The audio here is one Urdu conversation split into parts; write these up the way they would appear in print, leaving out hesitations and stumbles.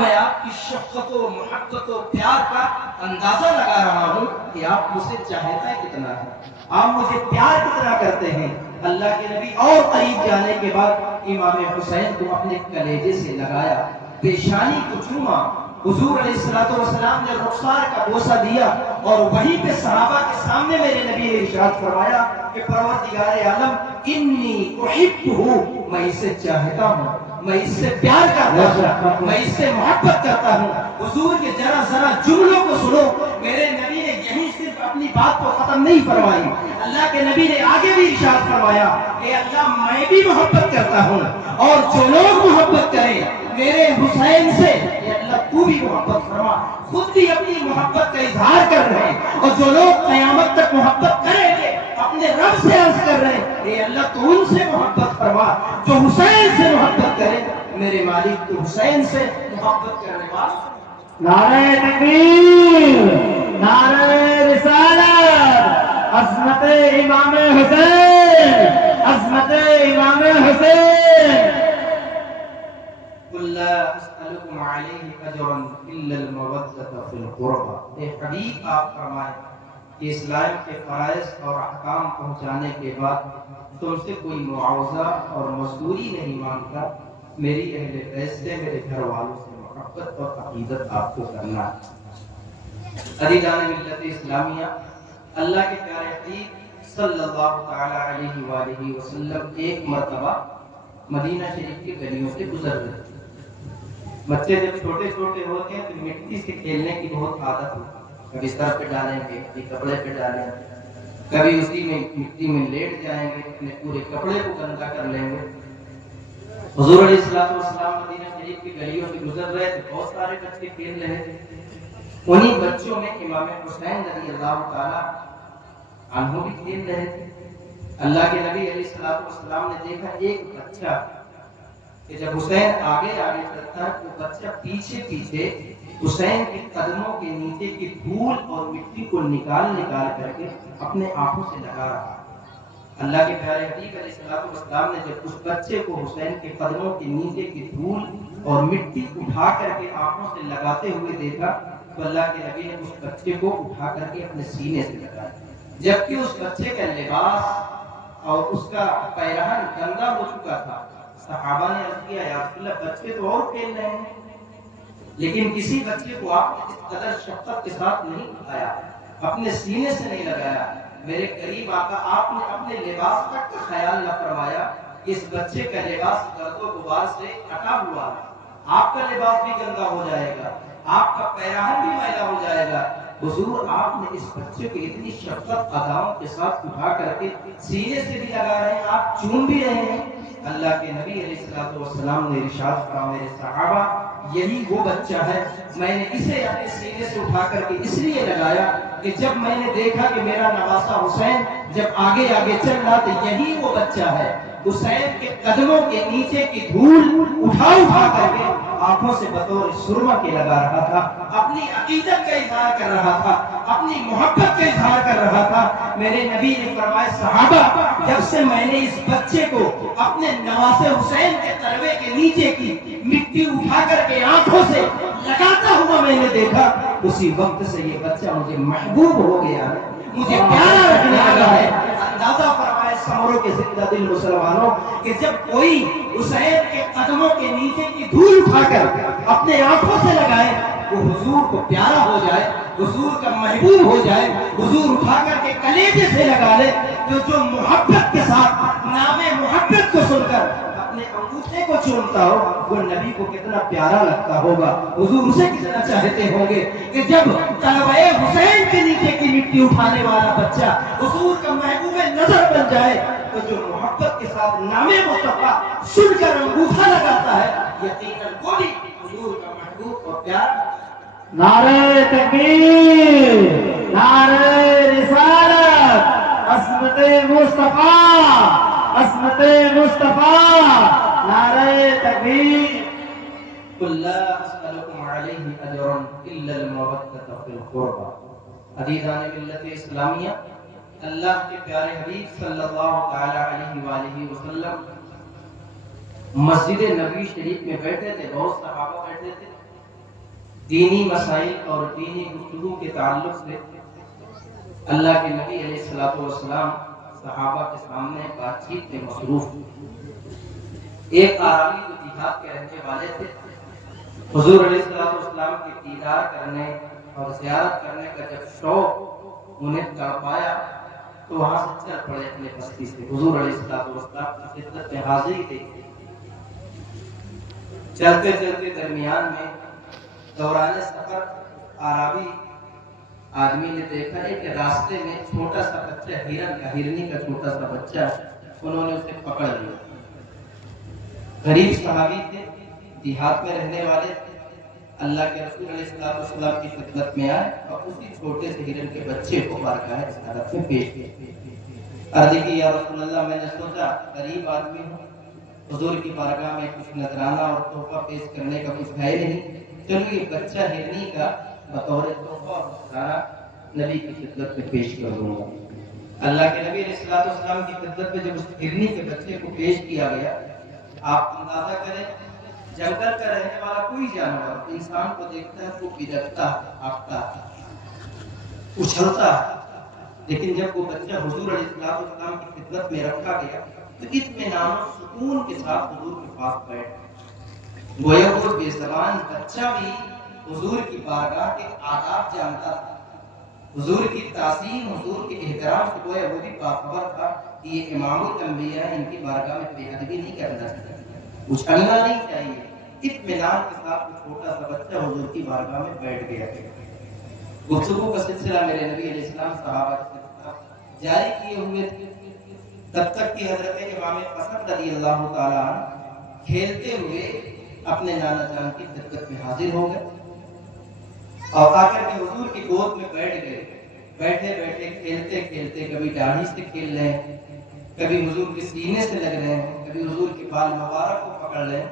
میں آپ کی شفقت و محبت و پیار کا اندازہ لگا رہا ہوں کہ آپ مجھے چاہتے کتنا ہے، آپ مجھے پیار کتنا کرتے ہیں۔ اللہ کے نبی اور قریب جانے کے بعد امام حسین کو اپنے کلیجے سے لگایا، پیشانی کو چوما۔ حضور علیہ السلام نے رخسار کا بوسہ دیا اور وہیں پہ صحابہ کے سامنے میرے نبی نے ارشاد فرمایا کہ پروردگار عالم انی احبہ، میں اسے چاہتا ہوں، میں اس سے پیار کرتا ہوں، میں اس سے محبت کرتا ہوں۔ حضور کے ذرا جملوں کو سنو، میرے نبی نے یہی صرف اپنی بات کو ختم نہیں فرمائی، اللہ کے نبی نے آگے بھی ارشاد فرمایا کہ اللہ میں بھی محبت کرتا ہوں اور جو لوگ محبت کریں میرے حسین سے، اے اللہ تو بھی محبت فرما۔ خود بھی اپنی محبت کا اظہار کر رہے ہیں اور جو لوگ قیامت تک محبت کریں گے اپنے رب سے عرض کر رہے ہیں اے اللہ تو ان سے محبت فرما جو حسین سے محبت کرے، میرے مالک تو حسین سے محبت کرنے والا۔ نعرہ تکبیر، نعرہ رسالت، عظمت امام حسین، عظمت امام حسین۔ قل لا اسألكم عليه اجرا الا المودة في القربى۔ اے حبیب آپ فرمائیں کہ اسلام کے فرائض اور احکام پہنچانے کے بعد تم سے کوئی معاوضہ اور مزدوری نہیں مانگتا، میری اہل بیت سے، میرے گھر والوں سے محبت اور عقیدت آپ کو کرنا ہے۔ عزیزان ملت اسلامیہ، اللہ کے پیارے حبیب صلی اللہ تعالی علیہ وآلہ وسلم ایک مرتبہ مدینہ شریف کی گلیوں سے گزر رہے تھے۔ بچے جب چھوٹے چھوٹے ہوتے ہیں تو مٹی سے کھیلنے کی بہت عادت ہوتی ہے، کبھی سر پہ ڈالیں گے، کبھی کپڑے پہ ڈالیں گے، کبھی اسی میں مٹی میں لیٹ جائیں گے، اپنے پورے کپڑے کو گندا کر لیں گے۔ حضور علیہ السلام مدینہ شریف کی گلیوں سے گزر رہے تھے، بہت سارے بچے کھیل رہے تھے، انہی بچوں میں امام حسین رضی اللہ تعالی عنہ بھی کھیل رہے تھے۔ اللہ کے نبی علیہ السلام نے دیکھا ایک بچہ کہ جب حسین آگے آگے چلتا ہے تو بچہ پیچھے پیچھے حسین کے قدموں کے نیچے کی دھول اور مٹی کو نکال کر کے اپنے آنکھوں سے لگا رہا۔ اللہ کے پیارے حبیب علیہ السلام نے جب اس بچے کو حسین کے قدموں کے نیچے کی دھول اور مٹی اٹھا کر کے آنکھوں سے لگاتے ہوئے دیکھا تو اللہ کے نبی نے اس بچے کو اٹھا کر کے اپنے سینے سے لگایا، جبکہ اس بچے کا لباس اور اس کا پیرہن گندا ہو چکا تھا۔ صحابہ نے عرض کیا یا رسول اللہ بچے تو اور کھیل رہے ہیں لیکن کسی بچے کو آپ نے اس قدر شفقت کے ساتھ نہیں اٹھایا، اپنے سینے سے نہیں لگایا۔ میرے قریب آقا آپ نے اپنے لباس تک کا خیال نہ فرمایا کہ اس بچے کا لباس گرد و غبار سے ڈھکا ہوا ہے، آپ کا لباس بھی گندا ہو جائے گا، آپ کا پیراہن بھی میلا ہو جائے گا۔ حضور آپ نے اس بچے کو اتنی شفقت اداؤں کے ساتھ اٹھا کر کے سینے سے بھی لگا رہے ہیں، آپ چوم بھی رہے ہیں۔ اللہ کے نبی علیہ السلام نے ارشاد فرمایا میرے صحابہ یہی وہ بچہ ہے، میں نے اسے اپنے سینے سے اٹھا کر کے اس لیے لگایا کہ جب میں نے دیکھا کہ میرا نواسا حسین جب آگے آگے چل رہا تو یہی وہ بچہ ہے حسین کے قدموں کے نیچے کی دھول اٹھا کر کے آنکھوں سے بطور سرما کے لگا رہا تھا، اپنی عقیدت کا اظہار کر رہا تھا، اپنی محبت کا اظہار کر رہا تھا۔ میرے نبی نے فرمایا صحابہ جب سے میں نے اس بچے کو اپنے نواسے حسین کے تلوے کے نیچے کی مٹی اٹھا کر کے آنکھوں سے لگاتا ہوا میں نے دیکھا، اسی وقت سے یہ بچہ مجھے محبوب ہو گیا ہے، مجھے پیارا رکھنے لگا ہے۔ اندازہ فرمائے سمروں کے زندہ دل مسلمانوں کہ جب کوئی حسین کے قدموں کے نیچے کی دھول اٹھا کر اپنے آنکھوں سے لگائے وہ حضور کو پیارا ہو جائے، حضور کا محبوب ہو جائے، حضور اٹھا کر کے کلیجے سے لگا لے، تو جو محبت کے ساتھ نام محبت کو سن کر اپنے انگوٹھے کو چومتا ہو وہ نبی کو کتنا پیارا لگتا ہوگا، حضور اسے کتنا چاہتے ہوں گے کہ جب تلوے حسین کے نیچے کی مٹی اٹھانے والا بچہ حضور کا محبوب نظر بن جائے تو جو محبت کے ساتھ نام مصطفیٰ سن کر انگوٹھا لگاتا ہے یقیناً وہ بھی حضور کا محبوب اور پیار۔ نعرہ تکبیر، نعرہ رسالت، عصمت مصطفیٰ، عصمت مصطفیٰ، نعرہ تکبیر۔ قل لا اسألكم عليه اجرا الا المودة في القربى۔ عزیزان ملت اسلامیہ، اللہ کے پیارے حبیب صلی اللہ تعالی علیہ وآلہ وسلم مسجد نبی شریف میں بیٹھے تھے، بہت صحابہ بیٹھے تھے، دینی مسائل اور دینی گفتگو کے تعلق سے اللہ کے نبی علیہ الصلوۃ والسلام صحابہ کے سامنے بات چیت میں مصروف تھے۔ ایک عربی جو دیہات کے رہنے والے تھے، حضور علیہ الصلوۃ والسلام کے دیدار کرنے اور زیارت کرنے کا جب شوق انہیں تڑپایا تو وہاں سے چل پڑے اپنے بستی سے حضور علیہ الصلوۃ والسلام کی خدمت میں حاضری دے کے۔ چلتے چلتے درمیان میں دوران سفر عربی آدمی نے دیکھا ہے کہ راستے میں چھوٹا سا بچہ ہرنی کا چھوٹا سا بچہ، انہوں نے اسے پکڑ لیا۔ غریب صحابی تھے، دیہات میں رہنے والے تھے، اللہ کے رسول علیہ الصلوۃ والسلام کی خدمت میں آئے اور اسی چھوٹے سے ہرن کے بچے کو بارگاہ رسالت میں پیش کیا۔ عرض کی یا رسول اللہ، میں نے سوچا غریب آدمی ہوں، حضور کی بارگاہ میں کچھ نذرانہ اور تحفہ پیش کرنے کا کچھ ہے نہیں، چلو یہ بچہ ہرنی کا بطور تحفہ اور نذرانہ نبی کی خدمت میں پیش کر دوں گا۔ اللہ کے نبی علیہ الصلوۃ والسلام کی خدمت میں جب اس ہرنی کے بچے کو پیش کیا گیا، آپ اندازہ کریں جنگل کا رہنے والا کوئی جانور انسان کو دیکھتا ہے تو بدکتا ہے، ہانپتا ہے، اچھلتا ہے، لیکن جب وہ بچہ حضور علیہ الصلوۃ والسلام کی خدمت میں رکھا گیا تو اطمینان و سکون کے ساتھ حضور کے پاس بیٹھ گیا۔ گویا وہ بے زبان بچہ بھی حضور کی بارگاہ کے آداب جانتا تھا، حضور کی تعظیم، حضور کے احترام سے گویا وہ بھی باخبر تھا کہ یہ امام الانبیاء ان کی بارگاہ میں بے ادبی نہیں کرنا چاہیے، اچھلنا نہیں چاہیے۔ اطمینان کے ساتھ وہ چھوٹا سا بچہ حضور کی بارگاہ میں بیٹھ گیا۔ گفتگو کا سلسلہ میرے نبی علیہ السلام صحابہ کے ساتھ جاری کیے ہوئے تھے، تب تک کہ حضرت امام حسن رضی اللہ تعالیٰ عنہ کھیلتے ہوئے اپنے نانا جان کی خدمت میں حاضر ہو گئے اور آ کر کے حضور کی گود میں بیٹھ گئے۔ بیٹھے بیٹھے کھیلتے کھیلتے کبھی داڑھی سے کھیل رہے ہیں، کبھی حضور کے سینے سے لگ رہے ہیں، کبھی حضور کے بال مبارک کو پکڑ رہے ہیں۔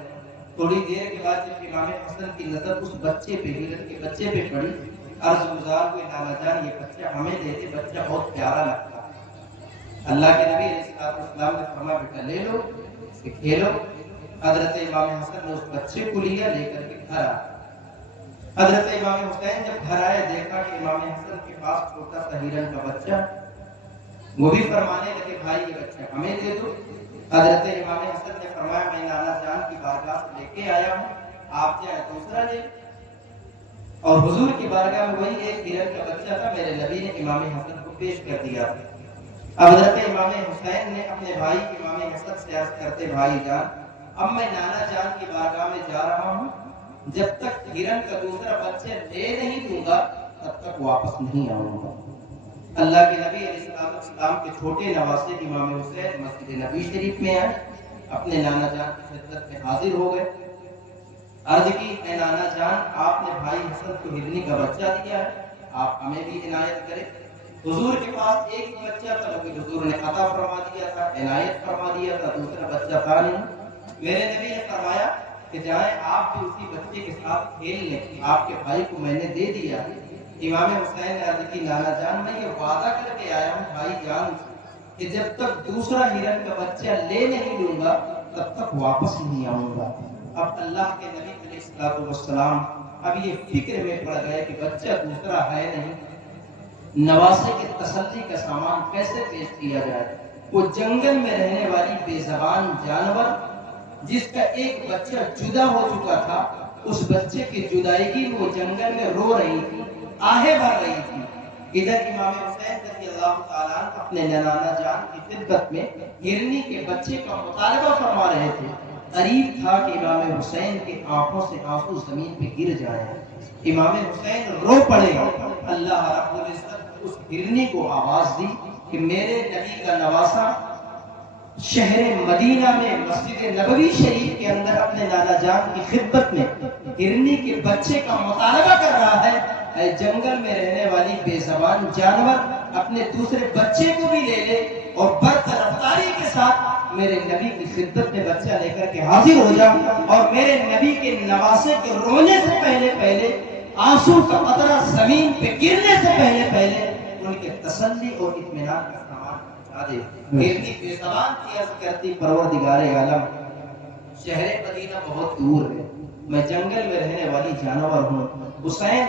تھوڑی دیر کے بعد جب امام حسن کی نظر اس بچے پہ، ہرن کے بچے پہ پڑی، عرض گزار ہوئے نانا جان یہ بچہ ہمیں دے دے، بچہ بہت پیارا لگتا ہے۔ اللہ کے نبی علیہ الصلوۃ والسلام نے فرمایا بیٹا لے لو، اس سے کھیلو۔ حضرت امام حسن نے اس بچے کو لیا، لے کر کے گھر آیا۔ حضرت امام حسین جب گھر آئے دیکھا کہ امام حسن کے پاس چھوٹا سا ہرن کا بچہ، وہ بھی فرمانے لگے بھائی یہ بچہ ہمیں دے دو۔ حضرت امام حسن نے فرمایا میں نانا جان کی بارگاہ سے لے کے آیا ہوں، آپ چاہے دوسرا لے۔ اور حضور کی بارگاہ میں وہی ایک ہرن کا بچہ تھا، میرے نبی نے امام حسن کو پیش کر دیا۔ اب حضرت امام حسین نے اپنے بھائی امام حسن سے عرض کرتے بھائی جان اب میں نانا جان کی بارگاہ میں جا رہا ہوں، جب تک ہرن کا دوسرا بچہ لے نہیں دوں گا تب تک واپس نہیں آؤں گا۔ اللہ کے نبی علیہ الصلوۃ والسلام کے چھوٹے نواسے امام حسین مسجد نبی شریف میں آئے، اپنے نانا جان کی خدمت میں حاضر ہو گئے۔ عرض کی اے نانا جان آپ نے بھائی حسن کو ہرنی کا بچہ دیا ہے، آپ ہمیں بھی عنایت کریں۔ حضور کے پاس ایک بچہ تھا، وہ بھی حضور نے عطا فرما دیا تھا، عنایت فرما دیا تھا، دوسرا بچہ تھا نہیں۔ میرے نبی نے فرمایا کہ جائیں آپ بھی اسی بچے کے ساتھ کھیل لیں، آپ کے بھائی کو میں نے دے دیا۔ امام حسین نے عرض کی نانا جان میں یہ وعدہ کر کے آیا ہوں بھائی جان کہ جب تک دوسرا ہرن کا بچہ لے نہیں لوں گا تب تک واپس نہیں آؤں گا۔ اب اللہ کے نبی علیہ الصلوۃ والسلام اب یہ فکر میں پڑ گئے کہ بچہ دوسرا ہے نہیں، نواسے کے تسلی کا سامان کیسے پیش کیا جائے۔ وہ جنگل میں رہنے والی بے زبان جانور جس کا ایک بچہ جدا ہو چکا تھا، اس بچے کی جدائیگی میں وہ جنگل میں رو رہی تھی، آہیں بھر رہی تھی۔ ادھر امام حسین رضی اللہ تعالیٰ عنہ اپنے نانا جان کی خدمت میں ہرنی کے بچے کا مطالبہ فرما رہے تھے۔ قریب تھا کہ امام حسین کے آنکھوں سے آنسو زمین پہ گر جائے، امام حسین رو پڑے۔ اللہ رب العزت اس ہرنی کو آواز دی کہ میرے نبی کا نواسا شہر مدینہ میں مسجد نبوی شریف کے اندر اپنے نانا جان کی خدمت میں ہرنی کے بچے کا مطالبہ کر رہا ہے، اے جنگل میں رہنے والی بے زبان جانور اپنے دوسرے بچے کو بھی لے لے اور برد رفتاری کے ساتھ میرے نبی کی خدمت میں بچہ لے کر کے حاضر ہو جا، اور میرے نبی کے نواسے کے رونے سے پہلے آنسو کا قطرہ زمین پہ گرنے سے پہلے ان کے تسلی اور اطمینان کا سامان پہنچا دے۔ ہرنی بے زبان کی عرض کرتی پروردگار عالم شہر مدینہ بہت دور ہے، میں جنگل میں رہنے والی جانور ہوں. حسین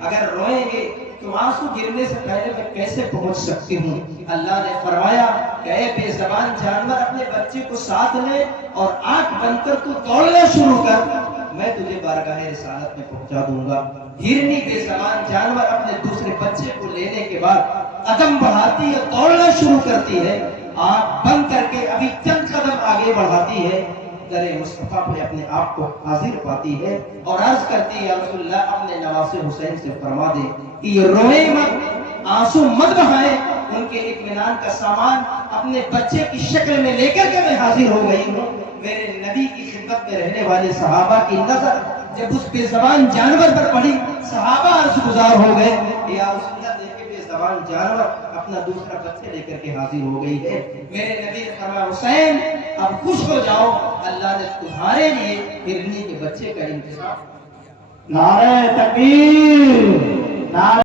اگر روئیں گے تو آنسو گرنے سے پہلے میں کیسے پہنچ سکتی ہوں؟ اللہ نے فرمایا کہ اے بے زبان جانور اپنے بچے کو ساتھ لے اور آنکھ بند کر تو دوڑنا شروع کر، میں تجھے بارگاہ رسالت میں پہنچا دوں گا. ہرنی بے زبان جانور اپنے دوسرے بچے کو لینے کے بعد قدم بڑھاتی ہے، دوڑنا شروع کرتی ہے، آنکھ بند کر کے ابھی چند قدم آگے بڑھاتی ہے، در مصطفیٰ پہ اپنے آپ کو حاضر پاتی ہے اور عرض کرتی ہے یا رسول اللہ اپنے نواسے حسین سے فرما دے کہ یہ روئیں مت، آنسو مت بہائیں، ان کے اطمینان کا سامان اپنے بچے کی شکل میں لے کر کے میں حاضر ہو گئی ہوں. میرے نبی کی خدمت میں رہنے والے صحابہ کی نظر جب اس بے زبان جانور پر پڑی، صحابہ عرض گزار ہو گئے یا رسول اللہ دیکھے بے زبان جانور اپنا دوسرا بچے لے کر کے حاضر ہو گئی ہے. میرے نبی نے فرمایا حسین اب خوش ہو جاؤ، اللہ نے تمہارے لیے ہرنی کے بچے کا انتظام. نعرہ تکبیر، نعرہ